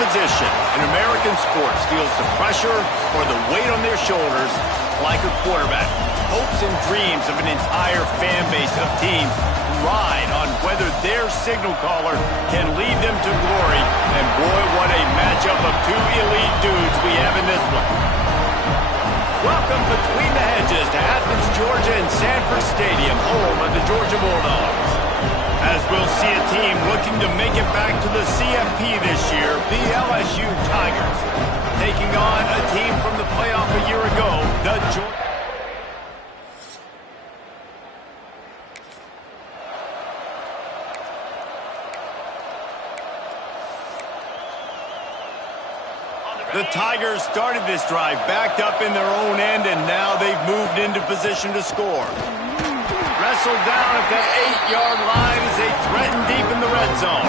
position in American sports feels the pressure or the weight on their shoulders like a quarterback. Hopes and dreams of an entire fan base of teams ride on whether their signal caller can lead them to glory. And boy, what a matchup of two elite dudes we have in this one. Welcome between the hedges to Athens, Georgia and Sanford Stadium, home of the Georgia Bulldogs. As we'll see a team looking to make it back to the CFP this year, the LSU Tigers, taking on a team from the playoff a year ago, the Georgia. The Tigers started this drive backed up in their own end, and now they've moved into position to score. Wrestled down at the 8-yard line as they threaten deep in the red zone.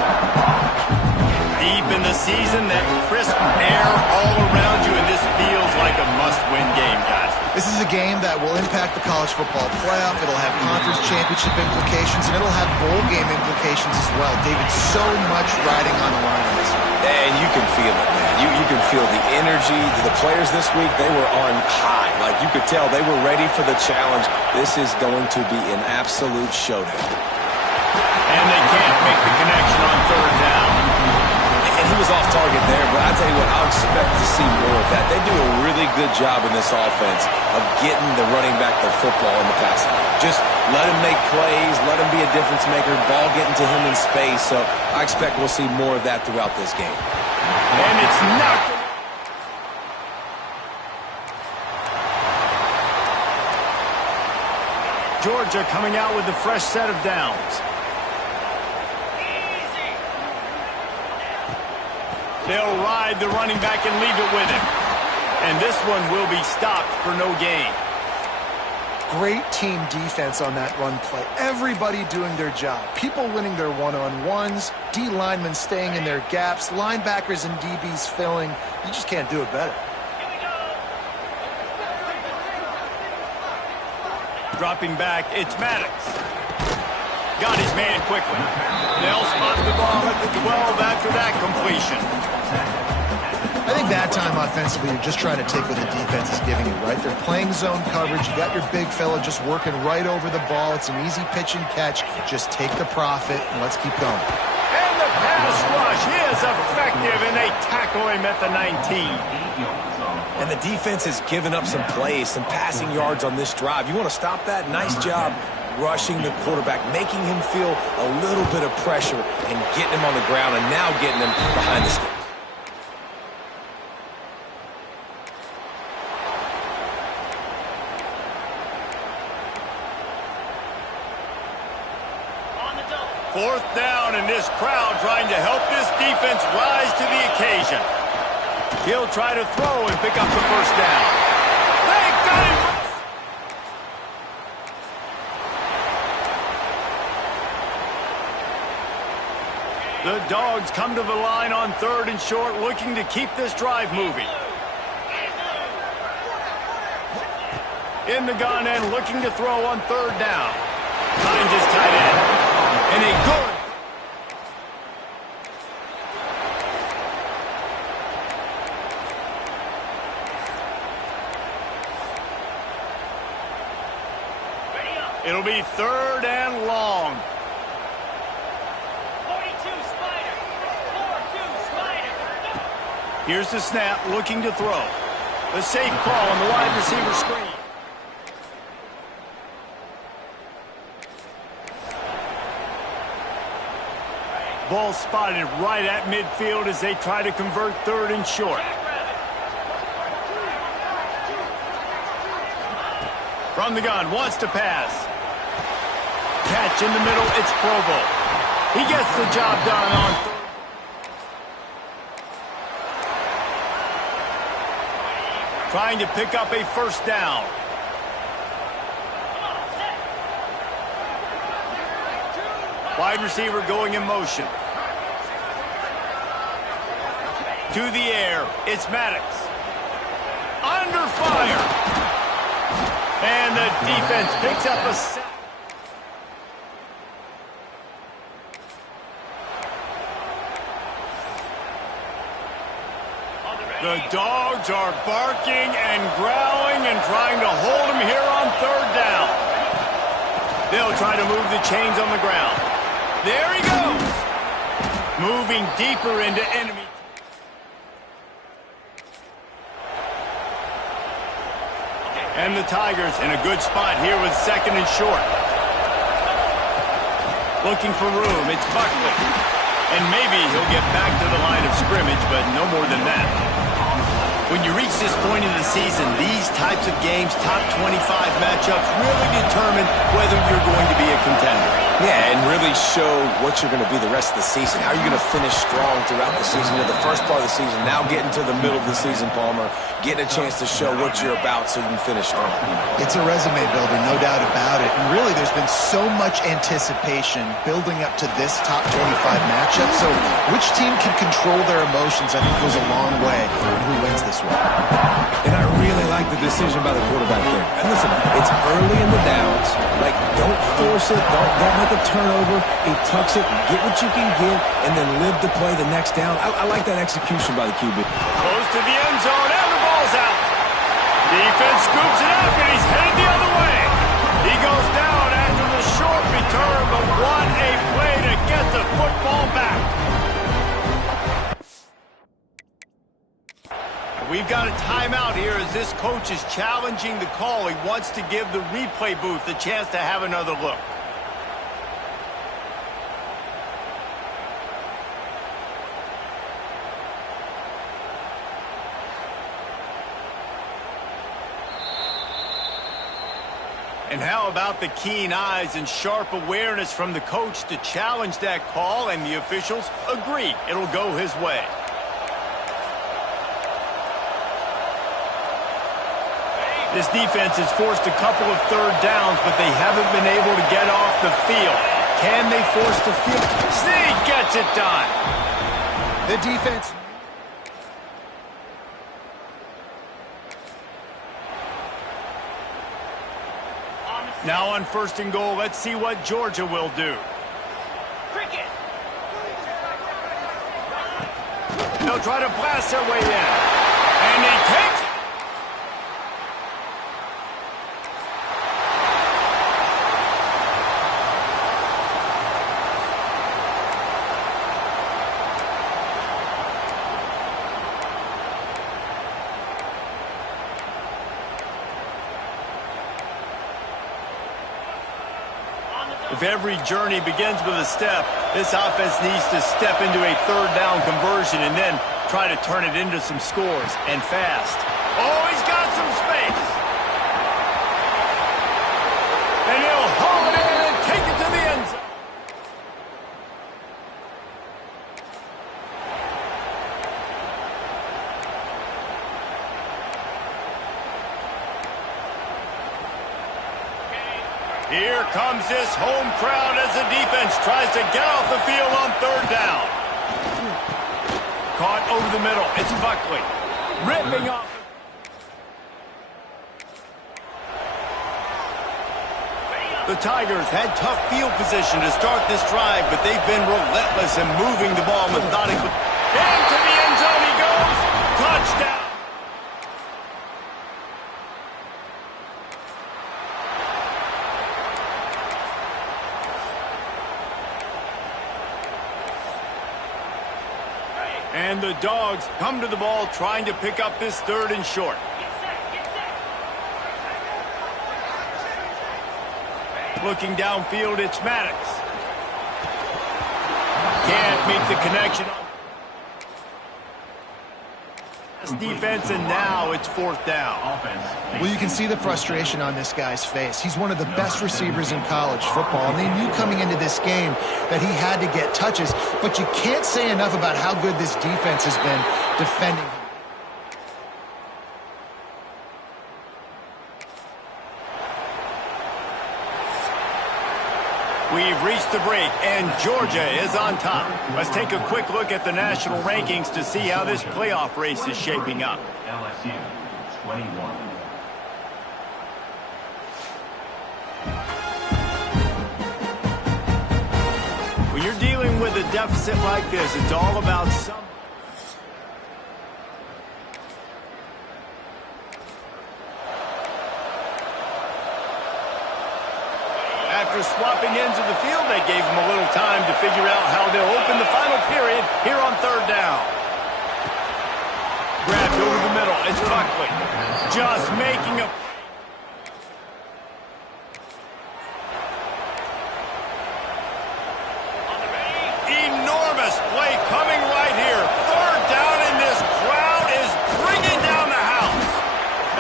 Deep in the season, that crisp air all around you, and this feels like a must-win game, guys. This is a game that will impact the college football playoff. It'll have conference championship implications, and it'll have bowl game implications as well. David, so much riding on the line in this one. And you can feel it, man. You can feel the energy. The players this week, they were on high. Like, you could tell they were ready for the challenge. This is going to be an absolute showdown. And they can't make the connection on third down. And he was off target there, but I tell you what, I'll expect to see more of that. They do a really good job in this offense of getting the running back the football in the passing game. Just let him make plays, let him be a difference maker, ball getting to him in space. So I expect we'll see more of that throughout this game. And it's knocked. Georgia coming out with a fresh set of downs. They'll ride the running back and leave it with him. And this one will be stopped for no gain. Great team defense on that run play. Everybody doing their job. People winning their one-on-ones, D linemen staying in their gaps, linebackers and DBs filling. You just can't do it better. Dropping back, it's Maddox. Got his man quickly. They'll spot the ball at the 12 after that completion. I think that time offensively, you're just trying to take what the defense is giving you, right? They're playing zone coverage. You got your big fella just working right over the ball. It's an easy pitch and catch. Just take the profit and let's keep going. And the pass rush is effective, and they tackle him at the 19. And the defense has given up some plays, some passing yards on this drive. You want to stop that? Nice job rushing the quarterback, making him feel a little bit of pressure and getting him on the ground and now getting him behind the sticks. Fourth down, and this crowd trying to help this defense rise to the occasion. He'll try to throw and pick up the first down. They got him! The Dogs come to the line on third and short, looking to keep this drive moving. In the gun and looking to throw on third down. Finds his tight end. And a good. It'll be third and long. 42 Spider. 4-2 Spider. Here's the snap, looking to throw. The safe call on the wide receiver screen. Ball spotted right at midfield as they try to convert third and short. From the gun, wants to pass. Catch in the middle, it's Provo. He gets the job done on third. Trying to pick up a first down. Wide receiver going in motion. To the air, it's Maddox. Under fire. And the defense picks up a sack. The Dogs are barking and growling and trying to hold him here on third down. They'll try to move the chains on the ground. There he goes. Moving deeper into enemy. And the Tigers in a good spot here with second and short. Looking for room, it's Buckley. And maybe he'll get back to the line of scrimmage, but no more than that. When you reach this point in the season, these types of games, top 25 matchups, really determine whether you're going to be a contender. Yeah, and really show what you're going to be the rest of the season. How are you going to finish strong throughout the season? You're the first part of the season, now getting to the middle of the season, Palmer. Getting a chance to show what you're about so you can finish strong. It's a resume builder, no doubt about it. And really, there's been so much anticipation building up to this top 25 matchup. So which team can control their emotions, I think, goes a long way in who wins this one. And I really like the decision by the quarterback there. And listen, it's early in the downs. Like, don't force it. Don't make a turnover. He tucks it, get what you can get, and then live to play the next down. I like that execution by the QB. Close to the end zone, and the ball's out. Defense scoops it up, and he's headed the other way. He goes down after the short return, but what a play to get the football back. We've got a timeout here as this coach is challenging the call. He wants to give the replay booth a chance to have another look. And how about the keen eyes and sharp awareness from the coach to challenge that call, and the officials agree it'll go his way. This defense has forced a couple of third downs, but they haven't been able to get off the field. Can they force the field? Snead gets it done. The defense... Now on first and goal, let's see what Georgia will do. Cricket. They'll try to blast their way in. And he takes it. If every journey begins with a step, this offense needs to step into a third down conversion and then try to turn it into some scores, and fast. Oh, he's got some space. And he'll haul it in and take it to the end zone. Here comes this home crowd as the defense tries to get off the field on third down. Caught over the middle. It's Buckley. Ripping off. The Tigers had tough field position to start this drive, but they've been relentless in moving the ball methodically. Into the end zone he goes. Touchdown. And the Dogs come to the ball trying to pick up this third and short. Looking downfield, it's Maddox. Can't make the connection. Defense, and now it's fourth down. Well, you can see the frustration on this guy's face. He's one of the best receivers in college football, and they knew coming into this game that he had to get touches, but you can't say enough about how good this defense has been defending him. We've reached the break, and Georgia is on top. Let's take a quick look at the national rankings to see how this playoff race is shaping up. LSU, 21. When you're dealing with a deficit like this, it's all about some. after swapping ends of the field, they gave them a little time to figure out how they'll open the final period here on third down. Grabbed over the middle. It's Buckley. Just making a... Enormous play coming right here. Third down, and this crowd is bringing down the house.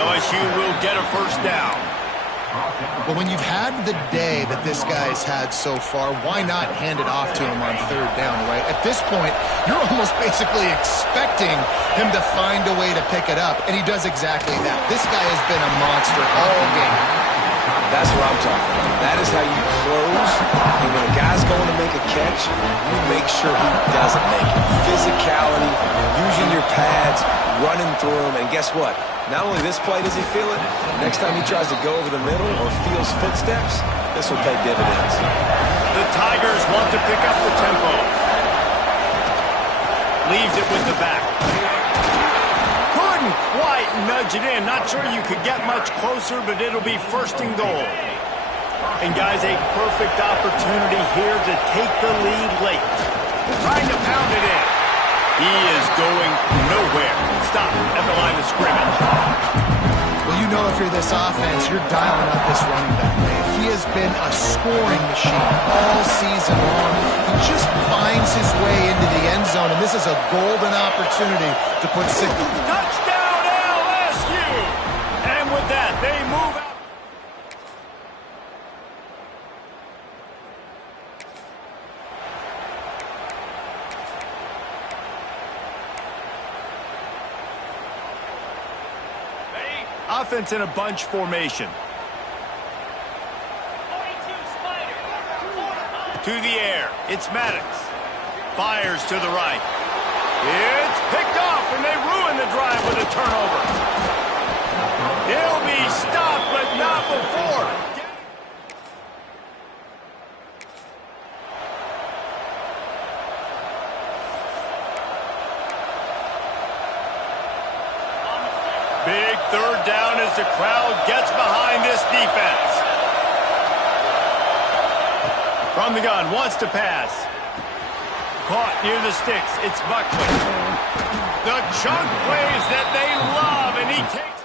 LSU will get a first down. Well, when you've had the day that this guy's had so far, why not hand it off to him on third down, right? At this point, you're almost basically expecting him to find a way to pick it up, and he does exactly that. This guy has been a monster all game. That's what I'm talking about. That is how you close. And when a guy's going to make a catch, you make sure he doesn't make it. Physicality, using your pads, running through him, and guess what? Not only this play does he feel it, next time he tries to go over the middle or feels footsteps, this will pay dividends. The Tigers want to pick up the tempo. Leaves it with the back. Couldn't quite nudge it in. Not sure you could get much closer, but it'll be first and goal. And guys, a perfect opportunity here to take the lead late. Trying to pound it in. He is going nowhere. Stop at the line of scrimmage. Well, you know if you're this offense, you're dialing up this running back, man. He has been a scoring machine all season long. He just finds his way into the end zone, and this is a golden opportunity to put six. Touchdown, LSU! And with that, they move out. Offense in a bunch formation. 42 Spider. To the air. It's Maddox. Fires to the right. It's picked off, and they ruin the drive with a turnover. He'll be stopped, but not before. Big third down as the crowd gets behind this defense. From the gun, wants to pass. Caught near the sticks. It's Buckley. The chunk plays that they love, and he takes...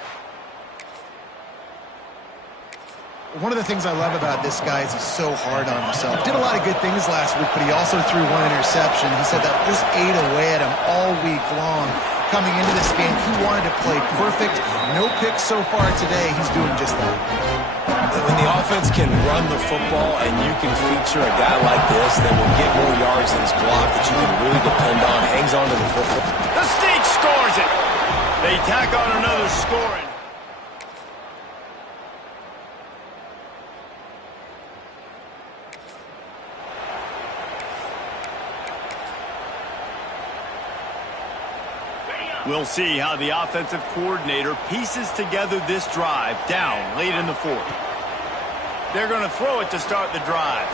One of the things I love about this guy is he's so hard on himself. Did a lot of good things last week, but he also threw one interception. He said that just ate away at him all week long. Coming into this game, he wanted to play perfect. No picks so far today. He's doing just that. When the offense can run the football and you can feature a guy like this that will get more yards than his block that you can really depend on, hangs on to the football. The Sneak scores it. They tack on another scoring. We'll see how the offensive coordinator pieces together this drive down late in the fourth. They're going to throw it to start the drive.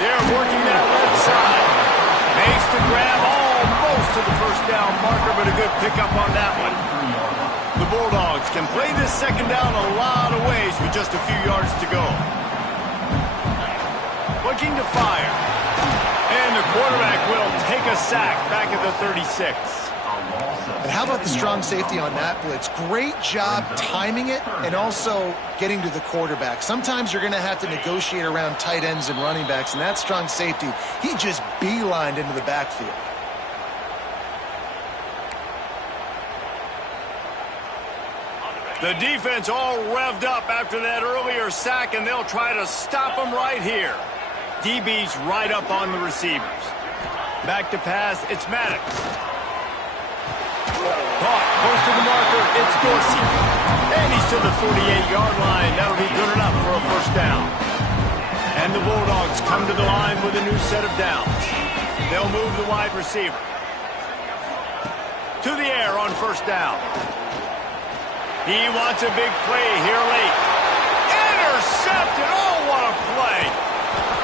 They're working that left side. Makes the grab almost to the first down marker, but a good pickup on that one. The Bulldogs can play this second down a lot of ways with just a few yards to go. Looking to fire. And the quarterback will take a sack back at the 36. And how about the strong safety on that blitz? Great job timing it and also getting to the quarterback. Sometimes you're going to have to negotiate around tight ends and running backs, and that strong safety, he just beelined into the backfield. The defense all revved up after that earlier sack, and they'll try to stop them right here. DB's right up on the receivers. Back to pass, it's Maddox. Caught, close to the marker, it's Dorsey. And he's to the 48-yard line. That'll be good enough for a first down. And the Bulldogs come to the line with a new set of downs. They'll move the wide receiver. To the air on first down. He wants a big play here late. Intercepted! Oh, what a play!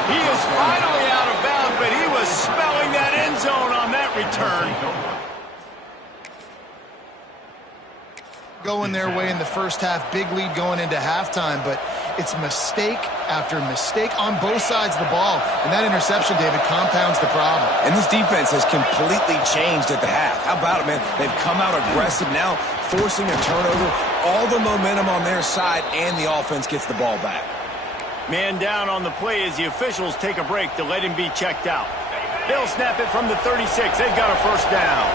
He is finally out of bounds, but he was smelling that end zone on that return. going their way in the first half. Big lead going into halftime, but it's mistake after mistake on both sides of the ball. And that interception, David, compounds the problem. And this defense has completely changed at the half. How about it, man? They've come out aggressive now, forcing a turnover. All the momentum on their side, and the offense gets the ball back. Man down on the play as the officials take a break to let him be checked out. They'll snap it from the 36. They've got a first down.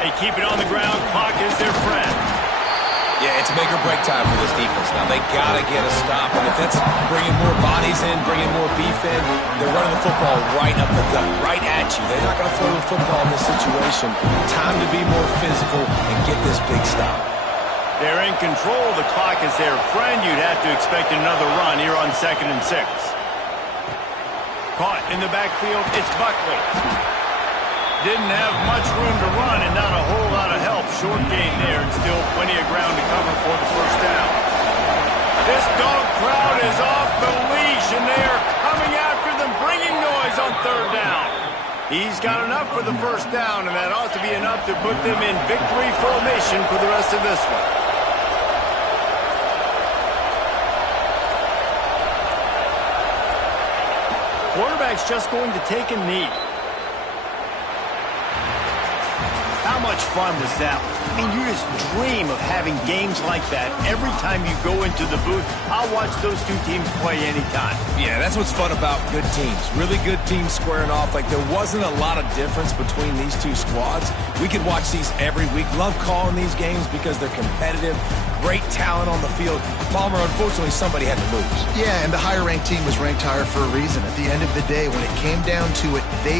They keep it on the ground. Clock is their friend. Yeah, it's make or break time for this defense. Now, they got to get a stop. And if that's bringing more bodies in, bringing more beef in, they're running the football right up the gut, right at you. They're not going to throw the football in this situation. Time to be more physical and get this big stop. They're in control. The clock is their friend. You'd have to expect another run here on 2nd and 6. Caught in the backfield, it's Buckley. Didn't have much room to run and not a whole lot of help. Short gain there and still plenty of ground to cover for the first down. This dog crowd is off the leash and they are coming after them, bringing noise on 3rd down. He's got enough for the first down, and that ought to be enough to put them in victory formation for the rest of this one. Quarterback's just going to take a knee. How much fun was that? I mean, you just dream of having games like that every time you go into the booth. I'll watch those two teams play anytime. Yeah, that's what's fun about good teams. Really good teams squaring off. Like, there wasn't a lot of difference between these two squads. We could watch these every week. Love calling these games because they're competitive. Great talent on the field. Palmer, unfortunately, somebody had to lose. Yeah, and the higher-ranked team was ranked higher for a reason. At the end of the day, when it came down to it, they